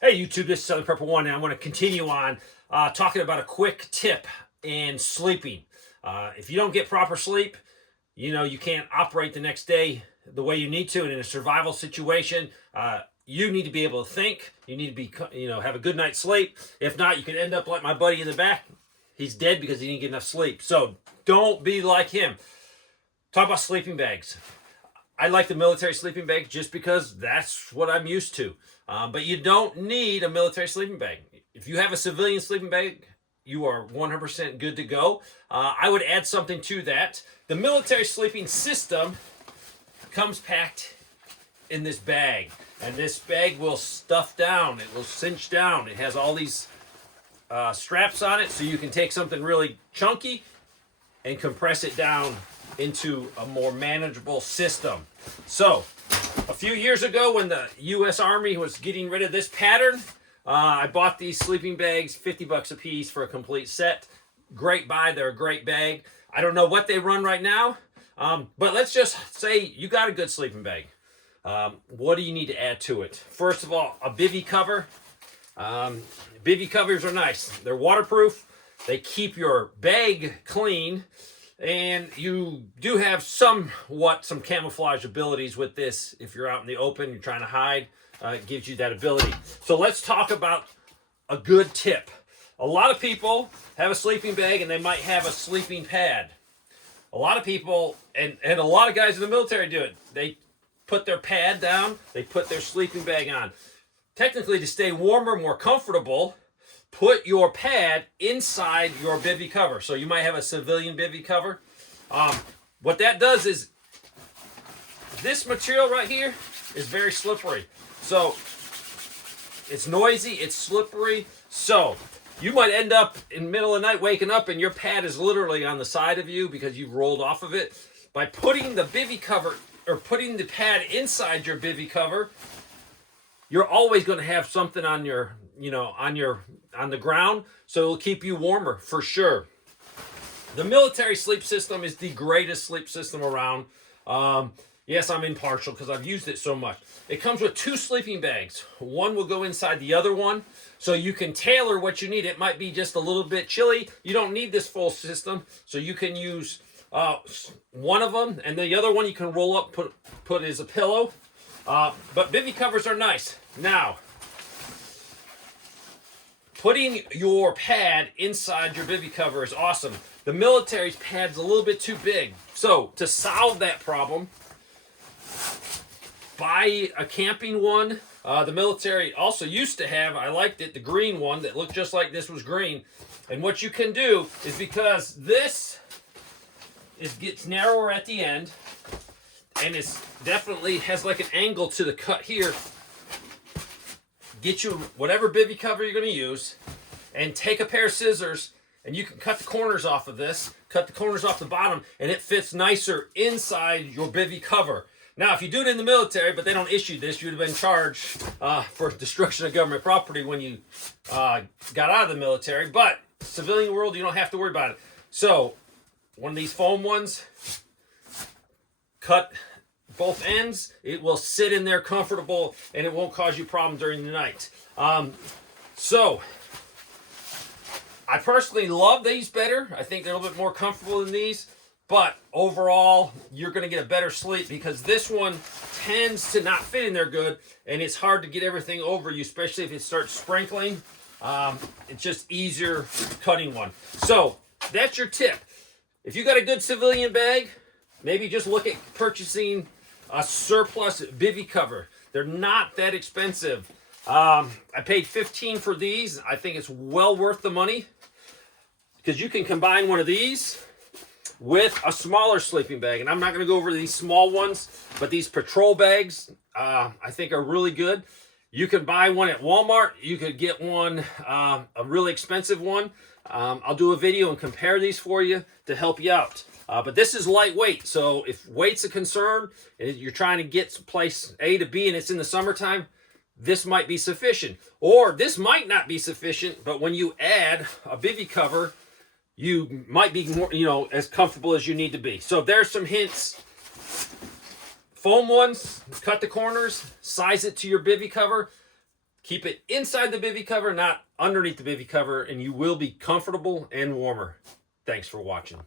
Hey YouTube, this is Southern Prepper One, and I want to continue on talking about a quick tip in sleeping. If you don't get proper sleep, you can't operate the next day the way you need to. And in a survival situation, you need to be able to think. You need to be, have a good night's sleep. If not, you could end up like my buddy in the back. He's dead because he didn't get enough sleep. So don't be like him. Talk about sleeping bags. I like the military sleeping bag just because that's what I'm used to. But you don't need a military sleeping bag. If you have a civilian sleeping bag, you are 100% good to go. I would add something to that. The military sleeping system comes packed in this bag. And this bag will stuff down. It will cinch down. It has all these straps on it, so you can take something really chunky and compress it down into a more manageable system. So, a few years ago when the U.S. Army was getting rid of this pattern, I bought these sleeping bags, 50 bucks a piece for a complete set. Great buy, they're a great bag. I don't know what they run right now, but let's just say you got a good sleeping bag. What do you need to add to it? First of all, a bivvy cover. Bivvy covers are nice. They're waterproof. They keep your bag clean. And you do have some camouflage abilities with this. If you're out in the open, you're trying to hide, it gives you that ability. So let's talk about a good tip. A lot of people have a sleeping bag and they might have a sleeping pad. A lot of people, and a lot of guys in the military do it. They put their pad down, they put their sleeping bag on. Technically, to stay warmer, more comfortable, put your pad inside your bivvy cover. So you might have a civilian bivvy cover. What that does is, this material right here is very slippery. So it's noisy, it's slippery. So you might end up in the middle of the night waking up and your pad is literally on the side of you because you've rolled off of it. By putting the bivvy cover, or putting the pad inside your bivvy cover, you're always going to have something on your, on the ground, so it'll keep you warmer for sure. The military sleep system is the greatest sleep system around. Yes, I'm impartial because I've used it so much. It comes with 2 sleeping bags. One will go inside the other one, so you can tailor what you need. It might be just a little bit chilly. You don't need this full system, so you can use one of them, and the other one you can roll up, put as a pillow. But bivvy covers are nice. Now, putting your pad inside your bivvy cover is awesome. The military's pad's a little bit too big. So, to solve that problem, buy a camping one. The military also used to have, I liked it, the green one that looked just like this was green. And what you can do is, because this gets narrower at the end, and it's definitely has like an angle to the cut here, get you whatever bivvy cover you're going to use, and take a pair of scissors, and you can cut the corners off of this, cut the corners off the bottom, and it fits nicer inside your bivvy cover. Now, if you do it in the military, but they don't issue this, you'd have been charged for destruction of government property when you got out of the military. But civilian world, you don't have to worry about it. So, one of these foam ones, cut both ends, it will sit in there comfortable and it won't cause you problems during the night. So I personally love these better. I think they're a little bit more comfortable than these, but overall you're going to get a better sleep because this one tends to not fit in there good, and it's hard to get everything over you, especially if it starts sprinkling. It's just easier cutting one. So that's your tip. If you got a good civilian bag, maybe just look at purchasing a surplus bivvy cover. They're not that expensive. I paid $15 for these. I think it's well worth the money because you can combine one of these with a smaller sleeping bag. And I'm not going to go over these small ones, but these patrol bags I think are really good. You can buy one at Walmart. You could get one, a really expensive one. I'll do a video and compare these for you to help you out. But this is lightweight, so if weight's a concern, and you're trying to get from place A to B and it's in the summertime, this might be sufficient. Or this might not be sufficient, but when you add a bivvy cover, you might be more, as comfortable as you need to be. So there's some hints. Foam ones, cut the corners, size it to your bivvy cover. Keep it inside the bivvy cover, not underneath the bivvy cover, and you will be comfortable and warmer. Thanks for watching.